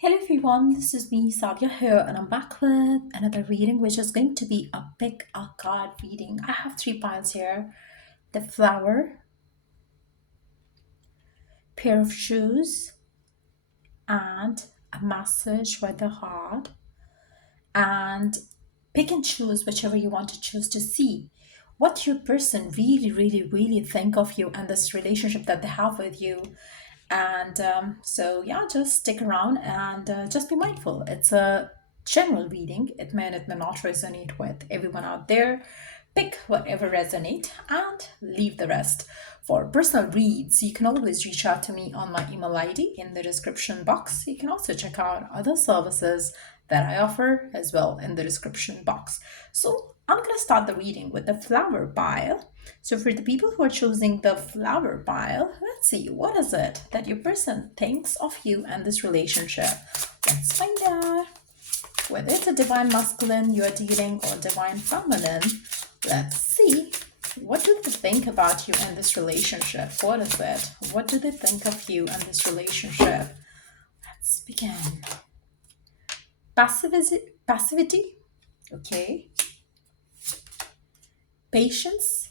Hello everyone, this is me Sadia here, and I'm back with another reading, which is going to be a pick a card reading. I have three piles here: the flower, pair of shoes, and a message with the heart. And pick and choose whichever you want to choose to see what your person really think of you and this relationship that they have with you. And so, yeah, just stick around and just be mindful. It's a general reading. It may not resonate with everyone out there. Pick whatever resonate and leave the rest. For personal reads, you can always reach out to me on my email ID in the description box. You can also check out other services that I offer as well in the description box. So I'm going to start the reading with the flower pile. So for the people who are choosing the flower pile, let's see, what is it that your person thinks of you and this relationship? Let's find out. Whether it's a divine masculine you are dealing or divine feminine, let's see. What do they think about you and this relationship? What is it? What do they think of you and this relationship? Let's begin. Passivity, okay. Patience,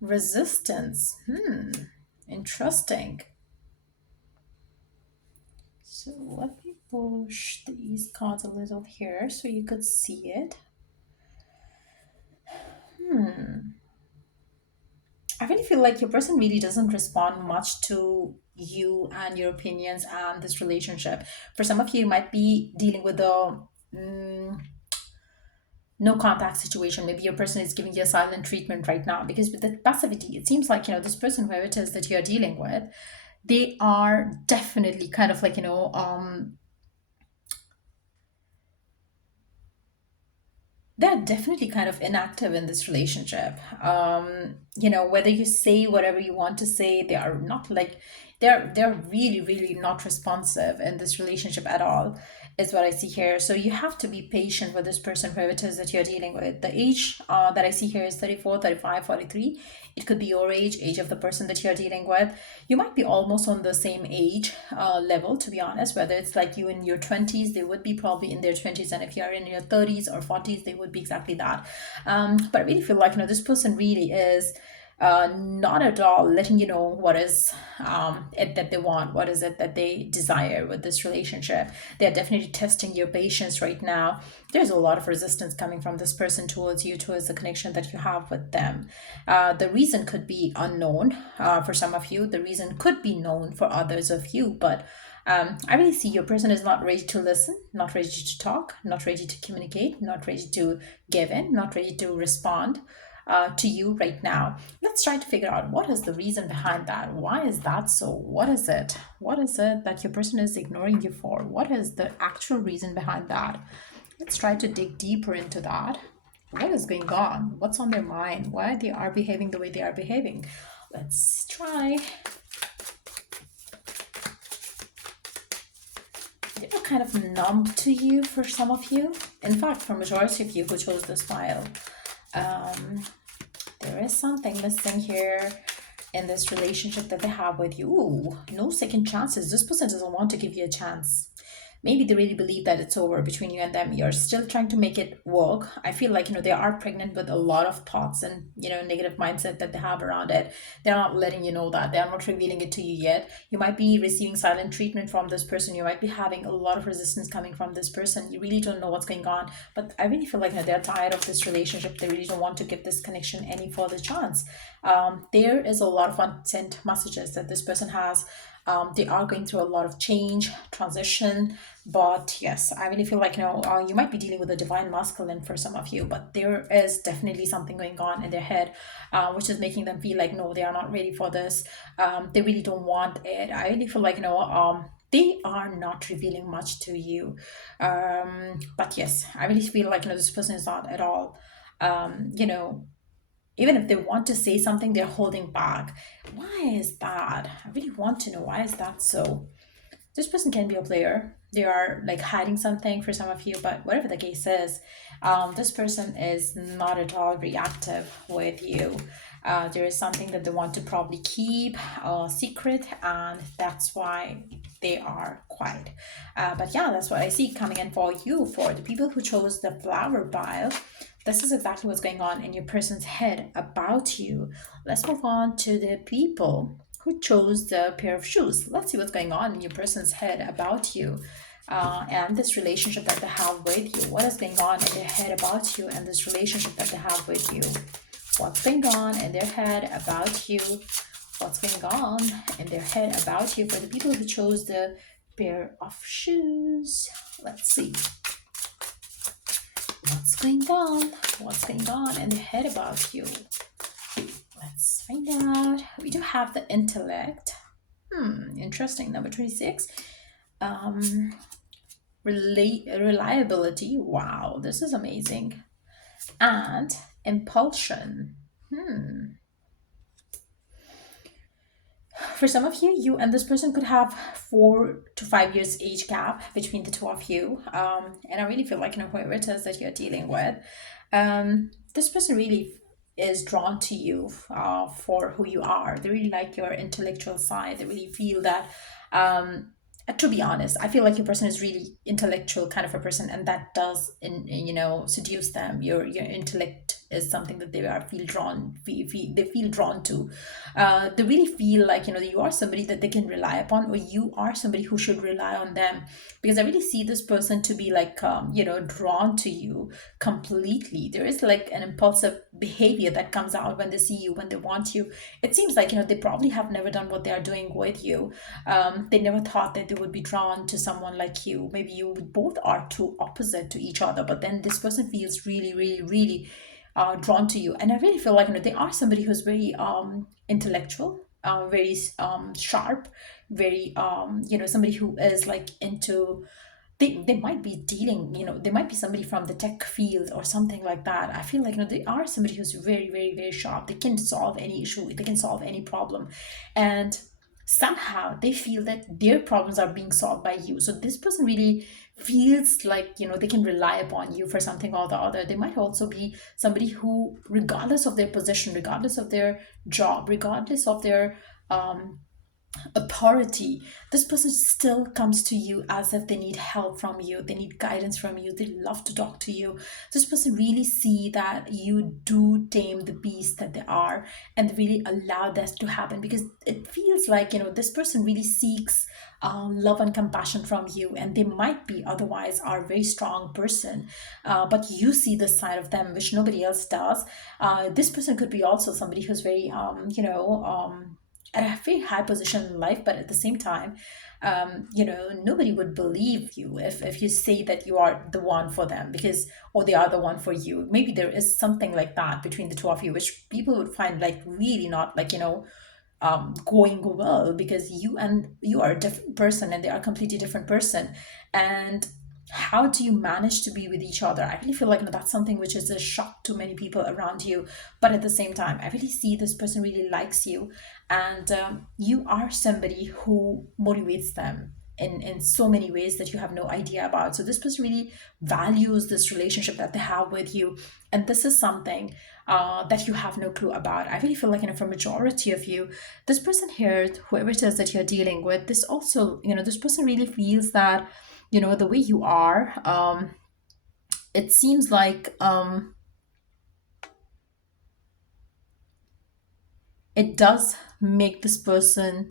resistance, interesting. So let me push these cards a little here so you could see it. I really feel like your person really doesn't respond much to you and your opinions and this relationship. For some of you, you might be dealing with a no contact situation. Maybe your person is giving you a silent treatment right now because with the passivity, it seems like, this person, whoever it is that you're dealing with, they are definitely kind of like, they're definitely kind of inactive in this relationship. Whether you say whatever you want to say, they are not like they're really not responsive in this relationship at all, is what I see here. So you have to be patient with this person, whoever it is that you're dealing with. The age that I see here is 34, 35, 43. It could be your age of the person that you're dealing with. You might be almost on the same age level, to be honest. Whether it's like you in your 20s, they would be probably in their 20s, and if you're in your 30s or 40s, they would be exactly that. But I really feel like, this person really is not at all letting you know what is it that they want, what is it that they desire with this relationship. They're definitely testing your patience right now. There's a lot of resistance coming from this person towards you, towards the connection that you have with them. The reason could be unknown for some of you. The reason could be known for others of you, but I really see your person is not ready to listen, not ready to talk, not ready to communicate, not ready to give in, not ready to respond to you right now. Let's try to figure out what is the reason behind that. Why is that so? What is it? What is it that your person is ignoring you for? What is the actual reason behind that? Let's try to dig deeper into that. What is going on? What's on their mind? Why they are behaving the way they are behaving? Let's try. They are kind of numb to you for some of you. In fact, for majority of you who chose this file, there is something missing here in this relationship that they have with you. Ooh, no second chances. This person doesn't want to give you a chance. Maybe they really believe that it's over between you and them. You're still trying to make it work. I feel like, they are pregnant with a lot of thoughts and, negative mindset that they have around it. They're not letting you know that. They're not revealing it to you yet. You might be receiving silent treatment from this person. You might be having a lot of resistance coming from this person. You really don't know what's going on. But I really feel like, they're tired of this relationship. They really don't want to give this connection any further chance. There is a lot of unsent messages that this person has. They are going through a lot of change, transition, but yes, I really feel like, you might be dealing with a divine masculine for some of you, but there is definitely something going on in their head, which is making them feel like, no, they are not ready for this. They really don't want it. I really feel like, they are not revealing much to you. But yes, I really feel like, this person is not at all, even if they want to say something, they're holding back. Why is that? I really want to know, why is that so? This person can be a player. They are like hiding something for some of you, but whatever the case is, this person is not at all reactive with you. There is something that they want to probably keep secret, and that's why they are quiet. But yeah, that's what I see coming in for you. For the people who chose the flower pile, this is exactly what's going on in your person's head about you. Let's move on to the people who chose the pair of shoes. Let's see what's going on in your person's head about you. And this relationship that they have with you. What is going on in their head about you and this relationship that they have with you? What's going on in their head about you? What's going on in their head about you for the people who chose the pair of shoes? Let's see. What's going on? What's going on in their head about you? Let's find out. We do have the intellect. Interesting. Number 26. Reliability. Wow, this is amazing. And impulsion. For some of you, you and this person could have 4 to 5 years age gap between the two of you. And I really feel like, whoever it is that you're dealing with, this person really is drawn to you for who you are. They really like your intellectual side. They really feel that, to be honest, I feel like your person is really intellectual kind of a person, and that does, seduce them. Your intellect is something that they are feel drawn they feel drawn to. They really feel like you are somebody that they can rely upon, or you are somebody who should rely on them, because I really see this person to be like drawn to you completely. There is like an impulsive behavior that comes out when they see you, when they want you. It seems like they probably have never done what they are doing with you. They never thought that they would be drawn to someone like you. Maybe you both are too opposite to each other, but then this person feels really, really, really drawn to you. And I really feel like they are somebody who's very intellectual, very sharp, very somebody who is like into, they might be dealing, they might be somebody from the tech field or something like that. I feel like they are somebody who's very, very, very sharp. They can solve any issue, they can solve any problem, and somehow they feel that their problems are being solved by you. So this person really feels like they can rely upon you for something or the other. They might also be somebody who, regardless of their position, regardless of their job, regardless of their authority, this person still comes to you as if they need help from you, they need guidance from you, they love to talk to you. This person really see that you do tame the beast that they are, and really allow that to happen, because it feels like this person really seeks love and compassion from you, and they might be otherwise are a very strong person, but you see this side of them which nobody else does. This person could be also somebody who's very at a very high position in life, but at the same time, nobody would believe you if you say that you are the one for them, because, or they are the one for you. Maybe there is something like that between the two of you, which people would find like really not like, going well, because you are a different person and they are a completely different person. And how do you manage to be with each other? I really feel like that's something which is a shock to many people around you. But at the same time, I really see this person really likes you, and you are somebody who motivates them in so many ways that you have no idea about. So this person really values this relationship that they have with you, and this is something that you have no clue about. I really feel like for majority of you, this person here, whoever it is that you're dealing with, this also this person really feels that the way you are, it seems like it does make this person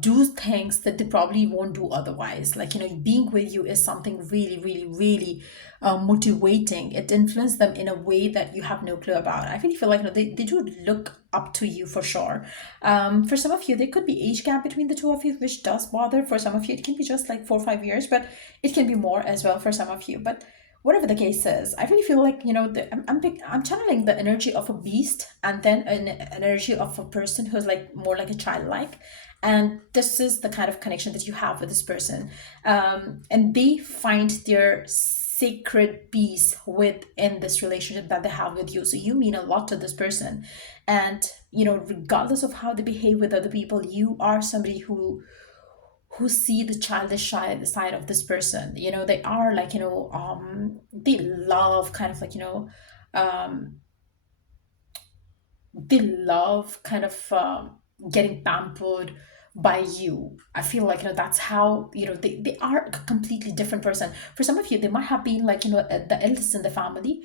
do things that they probably won't do otherwise. Like, being with you is something really, really, really motivating. It influences them in a way that you have no clue about. I really feel like, they do look up to you for sure. For some of you, there could be age gap between the two of you, which does bother. For some of you, it can be just like 4 or 5 years, but it can be more as well for some of you. But whatever the case is, I really feel like I'm channeling the energy of a beast, and then an energy of a person who's like more like a childlike, and this is the kind of connection that you have with this person, and they find their sacred peace within this relationship that they have with you. So you mean a lot to this person, and regardless of how they behave with other people, you are somebody who see the childish side of this person. They are like, they love kind of like, um, they love kind of getting pampered by you. I feel like, that's how, they are a completely different person. For some of you, they might have been like, the eldest in the family,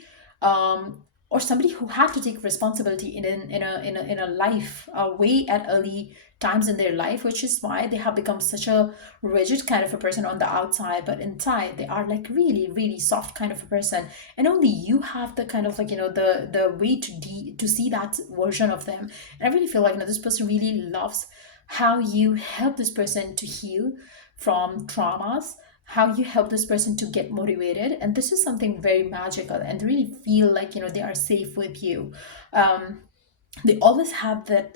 or somebody who had to take responsibility in a life, way at early times in their life, which is why they have become such a rigid kind of a person on the outside, but inside they are like really really soft kind of a person. And only you have the kind of like, the way to see that version of them. And I really feel like, this person really loves how you help this person to heal from traumas, how you help this person to get motivated. And this is something very magical, and they really feel like, they are safe with you. They always have that,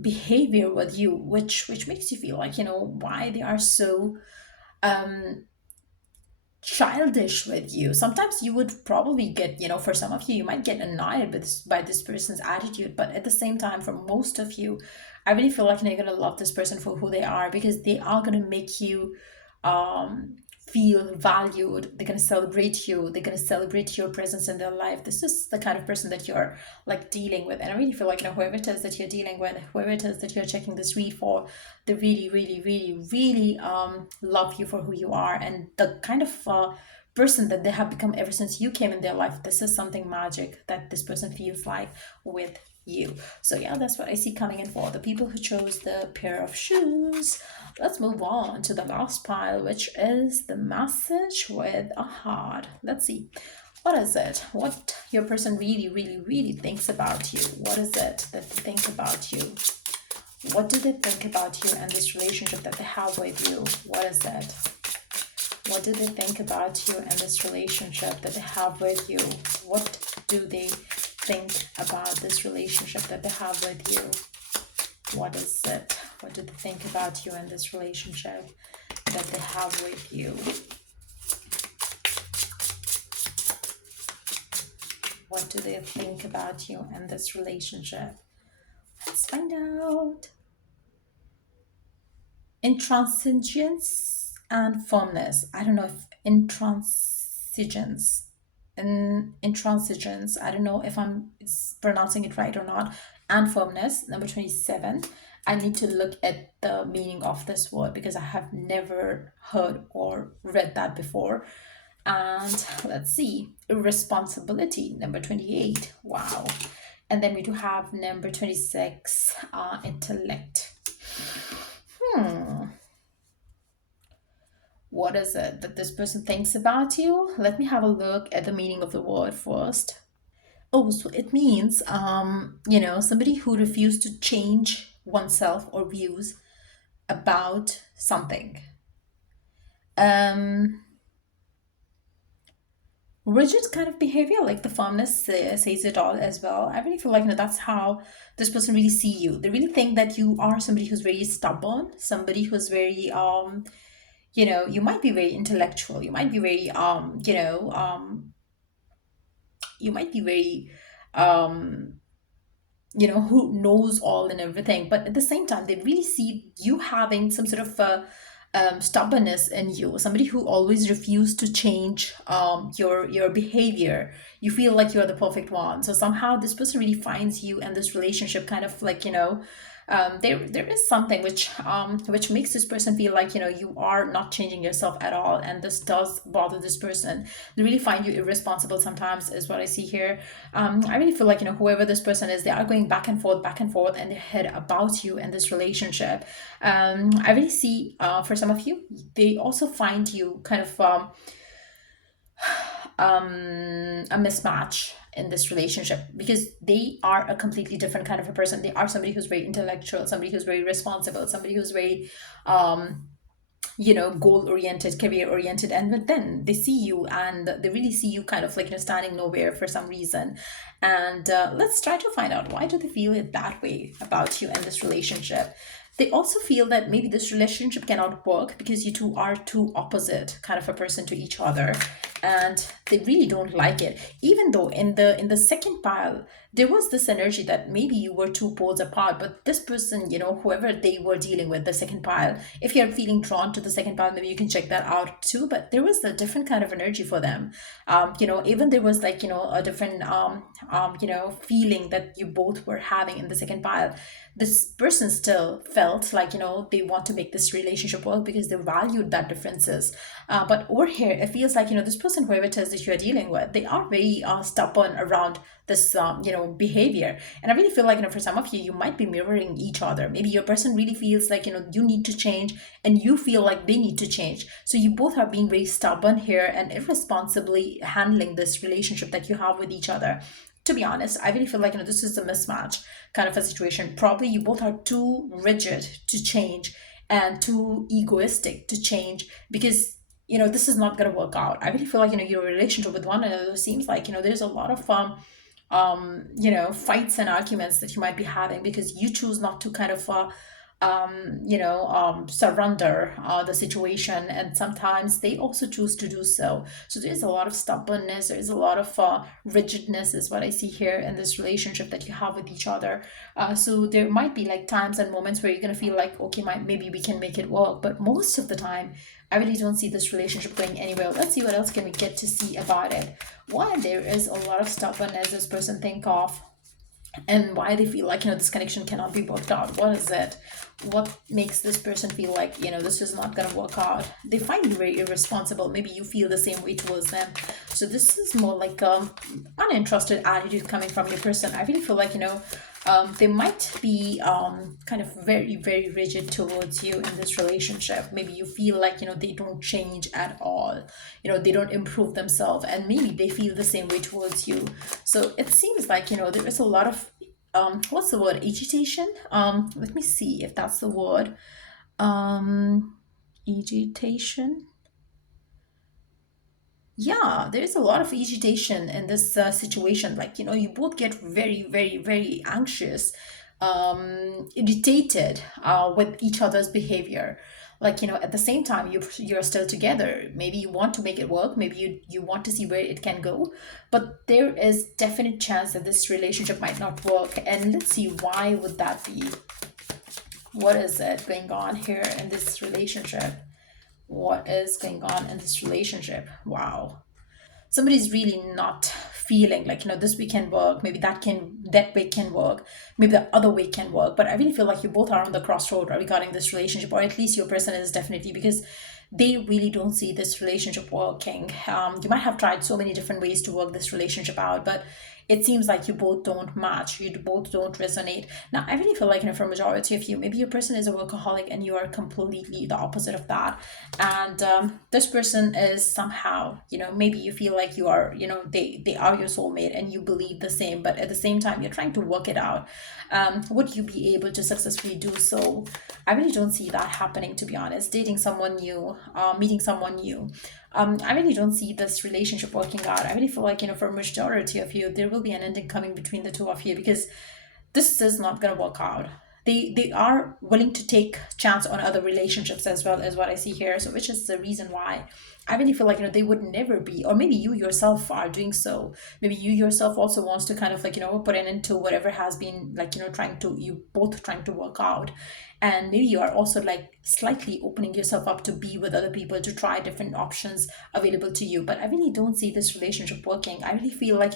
behavior with you, which makes you feel like, why they are so childish with you. Sometimes you would probably get, for some of you, you might get annoyed by this person's attitude, but at the same time, for most of you, I really feel like you're gonna love this person for who they are, because they are gonna make you feel valued. They're gonna celebrate you. They're gonna celebrate your presence in their life. This is the kind of person that you're like dealing with. And I really feel like, whoever it is that you're dealing with, whoever it is that you're checking this read for, they really, really, really, really love you for who you are, and the kind of person that they have become ever since you came in their life. This is something magic that this person feels like with you. So yeah, that's what I see coming in for the people who chose the pair of shoes. Let's move on to the last pile, which is the message with a heart. Let's see. What is it? What your person really, really, really thinks about you? What is it that they think about you? What do they think about you and this relationship that they have with you? What is it? What do they think about you and this relationship that they have with you? What do they think about this relationship that they have with you? What is it? What do they think about you and this relationship that they have with you? What do they think about you and this relationship? Let's find out. Intransigence and firmness. I don't know if intransigence, I don't know if I'm pronouncing it right or not. And firmness, number 27. I need to look at the meaning of this word, because I have never heard or read that before. And let's see, irresponsibility, number 28. Wow. And then we do have number 26, intellect. What is it that this person thinks about you? Let me have a look at the meaning of the word first. Oh, so it means, somebody who refused to change oneself or views about something. Rigid kind of behavior, like the firmness says it all as well. I really feel like, that's how this person really see you. They really think that you are somebody who's very stubborn, somebody who's very, you might be very intellectual, you might be very, you might be very, who knows all and everything, but at the same time they really see you having some sort of stubbornness in you, somebody who always refused to change your behavior. You feel like you're the perfect one, so somehow this person really finds you and this relationship kind of like, there is something which makes this person feel like, you are not changing yourself at all, and this does bother this person. They really find you irresponsible sometimes, is what I see here. I really feel like, whoever this person is, they are going back and forth in their head about you and this relationship. I really see, for some of you, they also find you kind of a mismatch in this relationship, because they are a completely different kind of a person. They are somebody who's very intellectual, somebody who's very responsible, somebody who's very goal oriented, career oriented, and but then they see you and they really see you kind of like, standing nowhere for some reason. And let's try to find out, why do they feel it that way about you and this relationship. They also feel that maybe this relationship cannot work because you two are too opposite kind of a person to each other. and they really don't like it, even though in the second pile there was this energy that maybe you were two poles apart, but this person, whoever they were dealing with, the second pile, if you're feeling drawn to the second pile, maybe you can check that out too. But there was a different kind of energy for them. Even there was like, a different feeling that you both were having in the second pile. This person still felt like, they want to make this relationship work because they valued that differences. But over here it feels like, this person, whoever it is that you're dealing with, they are very stubborn around this behavior. And I really feel like, for some of you, you might be mirroring each other. Maybe your person really feels like, you need to change, and you feel like they need to change. So you both are being very stubborn here and irresponsibly handling this relationship that you have with each other. To be honest, I really feel like, this is a mismatch kind of a situation. Probably you both are too rigid to change and too egoistic to change, because this is not going to work out. I really feel like, your relationship with one another seems like, there's a lot of fights and arguments that you might be having because you choose not to kind of surrender the situation, and sometimes they also choose to do so. So there's a lot of stubbornness, there's a lot of rigidness, is what I see here in this relationship that you have with each other. So there might be like times and moments where you're gonna feel like, okay, maybe we can make it work, but most of the time, I really don't see this relationship going anywhere. Let's see what else can we get to see about it. Why there is a lot of stubbornness this person think of, and why they feel like, this connection cannot be worked out. What is it? What makes this person feel like, this is not going to work out? They find you very irresponsible. Maybe you feel the same way towards them. So this is more like uninterested attitude coming from your person. I really feel like, they might be kind of very, very rigid towards you in this relationship. Maybe you feel like, they don't change at all. They don't improve themselves, and maybe they feel the same way towards you. So it seems like, there is a lot of what's the word? Agitation. Let me see if that's the word. Agitation. Yeah, there's a lot of agitation in this situation. Like, you both get very, very, very anxious, irritated with each other's behavior. Like, at the same time, you're still together. Maybe you want to make it work. Maybe you want to see where it can go. But there is definite chance that this relationship might not work. And let's see, why would that be? What is it going on here in this relationship? What is going on in this relationship? Wow, somebody's really not feeling like, this way can work, maybe that way can work, maybe the other way can work. But I really feel like you both are on the crossroad regarding this relationship, or at least your person is, definitely, because they really don't see this relationship working. You might have tried so many different ways to work this relationship out, but it seems like you both don't match, you both don't resonate. Now I really feel like, for a majority of you, maybe your person is a workaholic and you are completely the opposite of that. And this person is somehow, maybe you feel like you are, they are your soulmate and you believe the same, but at the same time you're trying to work it out. Would you be able to successfully do so? I really don't see that happening, to be honest. Dating someone new, meeting someone new, I really don't see this relationship working out. I really feel like, for a majority of you, there will be an ending coming between the two of you, because this is not going to work out. They are willing to take chance on other relationships as well, as what I see here. So which is the reason why I really feel like, they would never be, or maybe you yourself are doing so. Maybe you yourself also wants to kind of like, put an end to whatever has been like, you both trying to work out. And maybe you are also like slightly opening yourself up to be with other people, to try different options available to you. But I really don't see this relationship working. I really feel like,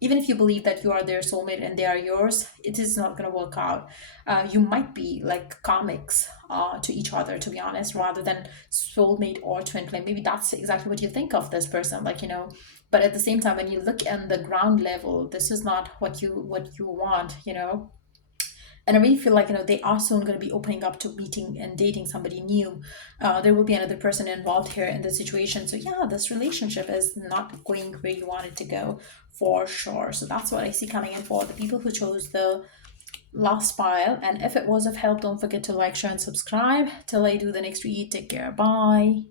even if you believe that you are their soulmate and they are yours, it is not going to work out. You might be like comics to each other, to be honest, rather than soulmate or twin flame. Maybe that's exactly what you think of this person, like, but at the same time, when you look at the ground level, this is not what you want. And I really feel like, they are soon going to be opening up to meeting and dating somebody new. There will be another person involved here in the situation. So yeah, this relationship is not going where you want it to go, for sure. So that's what I see coming in for the people who chose the last pile. And if it was of help, don't forget to like, share, and subscribe. Till I do the next read, take care. Bye.